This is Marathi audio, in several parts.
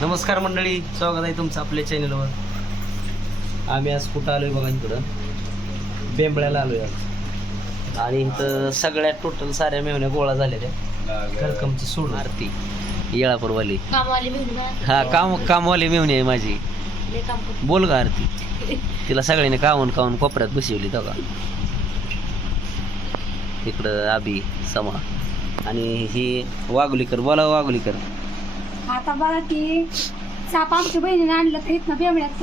नमस्कार मंडळी स्वागत आहे तुमचं आपल्या चॅनलवर आम्ही आज कुठं आलोय बघा इकडं. बेंबळ्याला आलोय आज. आणि इथं सगळ्या टोटल साऱ्या मेहण्या गोळा झाल्या त्या कलकमची सोडून आरती येळापूरवाली. हा काम कामवाली मेहणी आहे माझी. बोल का आरती. तिला सगळ्यांनी कावून कावून कोपऱ्यात बसवली बघा इकडं आबी समा. आणि ही वागुलीकर बोला वागुलीकर आता बघा की चाप आमच्या बहिणीने आणलं तर इथनं बेवड्यात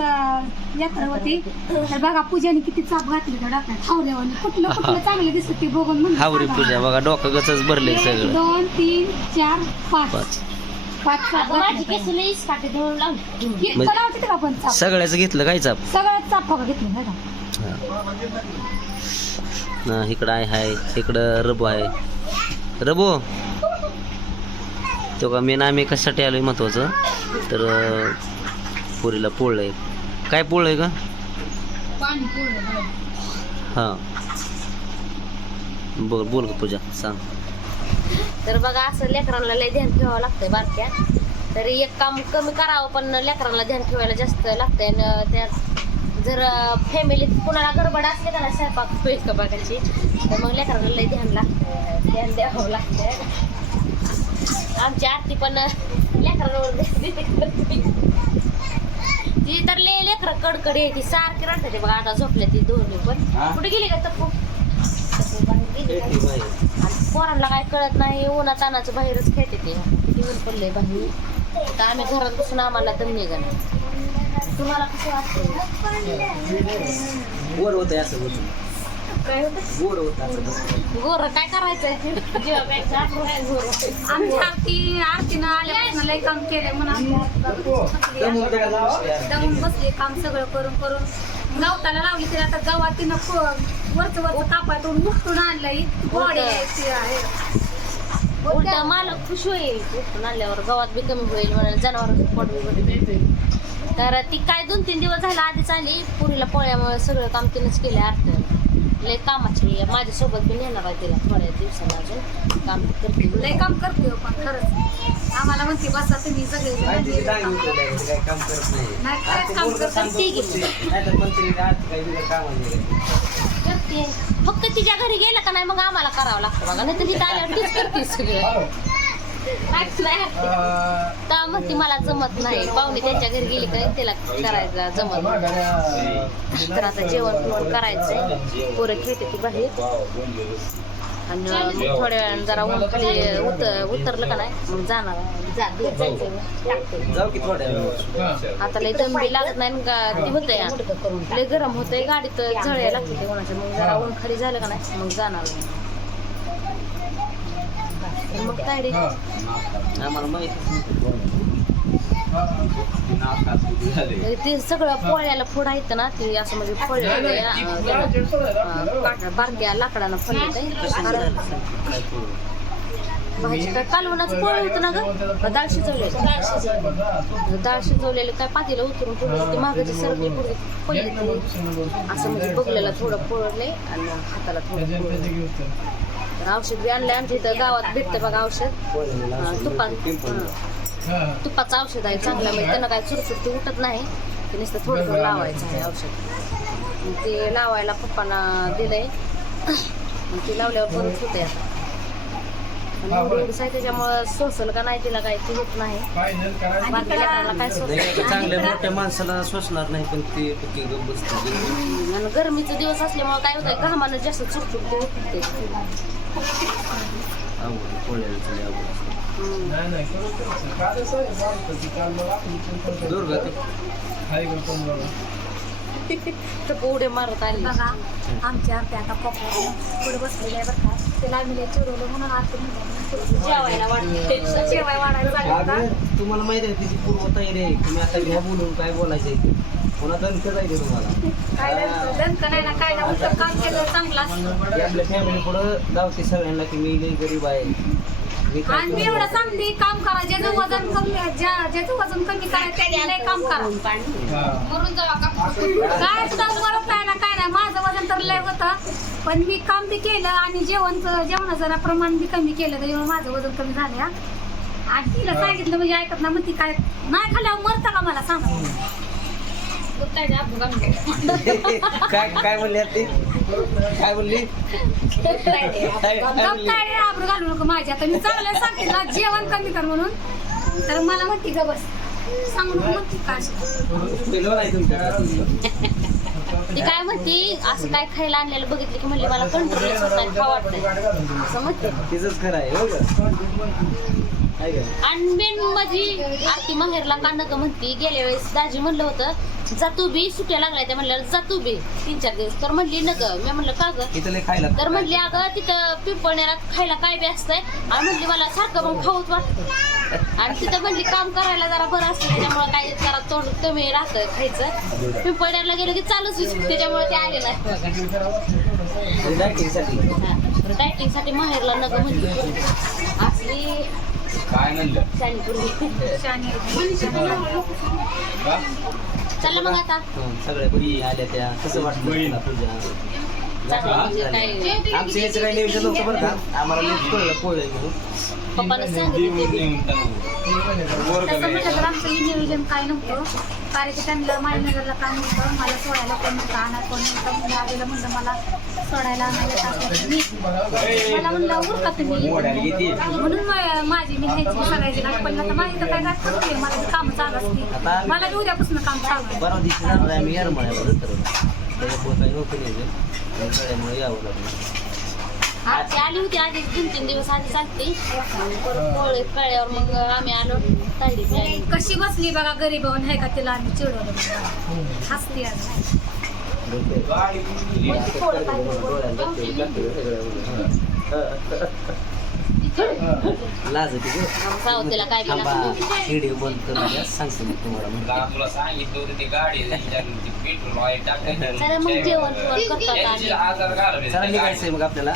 यात्रा होती. तर बघा पूजाने किती चाप घातली त्या डोक्यात. हावल्यावर कुठलं कुठलं चांगलं दिसत ते बघून म्हणलं हावरी सांगा. पूजा बघा डोकं गचच भरलंय एक, सगळं. दोन तीन चार पाच. केस म्हणजे- सगळ्याचं घेतलं काय चाप? सगळ्यात चाप बघा घेतलं नाही का? ना इकडं आहे हाय. इकडं रबो आहे. रबो? तो का मेन आम्ही कशासाठी आहे महत्वाचं? तर पुरीला पोळलं आहे काय पोळलंय का हां. बोल बोल का पूजा सांग. तर बघा असं लेकरांना लय ध्यान ठेवावं लागतंय बारक्या. तर एक काम कमी करावं पण लेकरांना ध्यान ठेवायला जास्त लागतंय. आणि त्यात जर फॅमिलीत कुणाला गडबड असली का ना स्वयंपाक स्वयंपाकाची तर मग लेकरांना लय ध्यान लागतं ध्यान द्यावं लागतं आमची आरती पण लेकरांवर. ती तर लय लेकर कडकडी आहे ती सारखी रडते बघा आता झोपले ती दोन्ही पण? कुठे गेली का तप्पू? पोरांना काय कळत नाही उन्हा तानाचं बाहेरच खेळते ते. किती ऊन पडलंय बाहेर तर आम्ही घरात बसून आम्हाला दम निघा तुम्हाला कसं वाटतं होत असं काय गोड गोर काय करायचंय? जेवापेक्षा आमची आरती आरतीनं आल्यापासून लय काम केलंय म्हणा. दमून बसले काम सगळं करून करून. गवताला लावली तरी आता गवत तिनं वरच वरच वरचं कापायतून मुठून आणलंय. बॉडी उलट मालक खुश होईल. उठून आल्यावर गवत बी कमी होईल म्हणाल जनावर पोट बी तर ती काय दोन तीन दिवस झाला आधीच आली. पुरीला पोळ्यामुळे सगळं काम तिनंच केलं अर्थ लय कामाची आहे. माझ्यासोबत बी नेणार आहे तिला थोड्या दिवसाला अजून. काम करते. लय काम करते हो पण खरंच. आम्हाला म्हणते बसा तुम्ही सगळे जण. काय काम करत नाही. काम करते. फक्त तिच्या घरी गेलं का नाही मग आम्हाला करावं लागतं बघा. नाही तर तिथं आल्यावर तीच करते सगळं. नाही तर म्हणते मला जमत नाही. पाहुणे त्यांच्या घरी गेली का तिला करायचं जमत. तर आता जेवण बिवण करायचंय. पोरं खेळते ती बाहेर. आणि मग थोड्या वेळानं जरा ऊन खाली उतर उतरलं का नाही मग जाणार जा दूध जायचं टाकते. की आता लय दम बी लागत नाही का ती होतंय लय गरम होतंय गाडीत जळायला लागते ते उन्हाचं मग जरा ऊन खाली झालं का नाही मग जाणार मग काय रे आम्हाला माहिती ते सगळं पोळ्याला फोड आहेत ना ते असं म्हणजे फळ बारक्या लाकडानं फळ येत भाजी काय कालवणाचं पोळ होतं ना ग? डाळ शिजवलेलं. डाळ शिजवलेलं. काय पातीला उतरून ठेवलं ते मागाची सरकली पुढे पडली असं म्हणजे बघलेलं थोडं पोळले आणि हाताला थोडं औषध बी आणलं आमच्या इथं गावात भेटतं बघा औषध. अं, तुपा तुपाचं औषध आहे चांगलं म्हणजे त्यांना काय चुरचुरती उठत नाही. ते नुसतं थोडं थोडं लावायचं आहे औषध. ते लावायला पप्पांना दिलंय. ते लावल्यावर बरंच होते आता. आहे त्याच्यामुळं सोसल का नाही तिला काय ते होत नाही. बाकी काय सोसल चांगल्या मोठ्या माणसाला सोसणार नाही पण ते गप बसते. आणि गरमीचे दिवस असल्यामुळे काय होतंय घामानं जास्त चुरचुर ते उठते अवघड पोळ्याला चालली अवघड. दुर्गा ते. तर उड्या मारत आली. बघा आमची आरती आता कोपऱ्यात पुढे बसलेली आहे बरं का. म्हणून आरती जेवायला वाटते जेवाय वाढायला अगं, तुम्हाला माहिती आहे तिची पूर्व तयारी आहे तुम्ही आता घ्या बोलून काय बोलायचं आहे ते. पुन्हा दणकं जायचं तुम्हाला. काय दणकं- दणकं नाही ना काय ना उलट काम केलं चांगलं असतं. की आपल्या फॅमिली पुढं जावते सगळ्यांना की मी लई गरीब आहे. आणि मी एवढं सांगते काम करा. ज्याचं वजन कमी ज्या- ज्याचं वजन कमी करायचं त्याने लय काम करा. काय सुद्धा मरत नाही ना काय नाही. माझं वजन तर लय होतं पण मी काम बी केलं आणि जेवण जेवणाचं जरा प्रमाण बी कमी केलं त्याच्यामुळे माझं वजन कमी झालं हा. आणि तिला सांगितलं म्हणजे ऐकत ना मग ती काय नाही खाल्ल्यावर मरता का मला सांगा. काय काय काय म्हणले ते काय आबरू घालू नको माझ्या आता मी चांगलं सांगते ना जेवण कमी कर म्हणून. तर मला म्हणते ग बस. सांगू नको म्हणते काय पहिलं नाही तुमच्या. ती काय म्हणते असं काय खायला आणलेलं बघितलं की म्हणली मला कंट्रोल नाही खावा वाटतंय. असं म्हणते. तिचंच खरं आहे का आहे का आणि मेन माझी आरती माहेरला का नका म्हणती गेल्या वेळेस दाजी म्हणलं होतं जा तू बी सुट्या लागल्या त्या म्हणल्या जा तू बी. तीन चार दिवस तर म्हणली नग मी म्हणलं का ग? इथं लय खायला तर म्हणली अगं तिथं पिंपळण्याला खायला काय बी असतंय? आणि म्हणली मला सारखं मग खाऊच वाटतं. आणि तिथं म्हणली काम करायला जरा बरं असतं त्याच्यामुळे काय जरा तोंड कमी राहतं खायचं. पिंपळण्याला गेलो की चालूच त्याच्यामुळे ते आलेलं आहे. डायटिंगसाठी डायटिंगसाठी माहेरला नग म्हणली. असली काय म्हणलं? चला मग आता. सगळ्या बहिणी आल्या त्या. कसं वाटलं पूजा म्हणजे काय? आमचं याचं काही नियोजन नव्हतं बरं का? आम्हाला पोळलं म्हणून. सांगितलं. तसं म्हटलं तर आमचं काय नव्हतं. कारण की त्यांना मायनगरला काम होतं. मला सोडायला कोण नव्हतं आणायला कोण नव्हतं म्हणजे आजीला म्हणलं मला सोडायला आणायला टाकायचं मी मला म्हणलं उरका तुम्ही? मोडायला किती म्हणून म- माझी मी ह्याची सगळ्याची गाठ पण आता माझी तर काय गाठ पडते मला काम चालू असते मला बी उद्यापासून काम चालू आहे. परवा दिवशी जाणार आहे आम्ही येरमळ्याला तर त्याच्यामुळे काही नव्हतं नियोजन आणि सगळ्यामुळे यावं लागलं. आजी आली होती आधी तीन तीन दिवस आधी चालते परत पोळे कळल्यावर मग आम्ही आलो. आली कशी बसली बघा गरीब होऊन आहे का तिला आम्ही चिडवलं. बघा. हसते आज. लाज येते गं. सावतीला काय बी थांबा नका व्हिडिओ बंद करून द्या सांगते मी तुम्हाला मग. तुला तुला सांगितलं होतं ते गाडी पेट्रोल ऑइल टाकायचं. चला मग जेवण बिवण करतात. चला निघायचंय मग आपल्याला.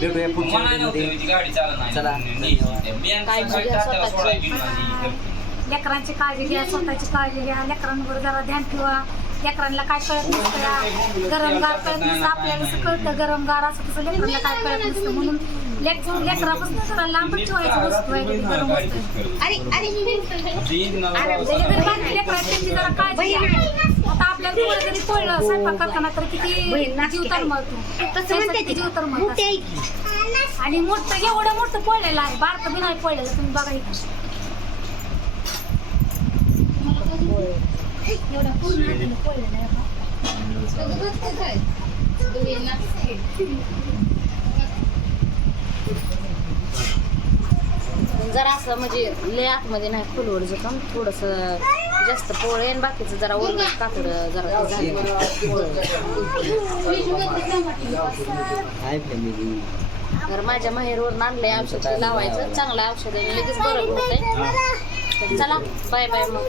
भेटूया पुढच्या व्हिडिओमध्ये चला. काळजी घ्या स्वतःची. आणि लेकरांची काळजी घ्या स्वतःची काळजी घ्या. लेकरांवर जरा ध्यान ठेवा. लेकरांना काय कळत नसतं या गरम गार कळत नसतं. आपल्याला कसं कळतं गरम गार असं तसं लेकरांना काय कळत नसतं. म्हणून लेक लेकरापासून जरा लांबच ठेवायची वस्तू आहे ती गरम वस्तू आहे. अरे त्याच्या घरी बारकी लेकरं आहेत, त्यांची जरा काळजी घ्या. आता आपल्याला थोडं जरी पडलं स्वयंपाक करताना तर किती जीव तरमळतो त्यासाठी जीव तरमळतो आणि मोठं एवढं मोठं पडलेलं आहे. बारकं बी नाही पडलेलं तुम्ही बघा इथं. एवढं पूर्ण हाताने पडलेलं आहे. जरा असं म्हणजे लय आतमध्ये नाही फुलवडचं काम थोडस जास्त पोळे आणि बाकीचं जरा ओरलं काकड जरा तर माझ्या माहेरवरून आणलंय औषध लावायचं. चांगलं औषध आहे लगेच बरं होतंय. चला बाय बाय मग.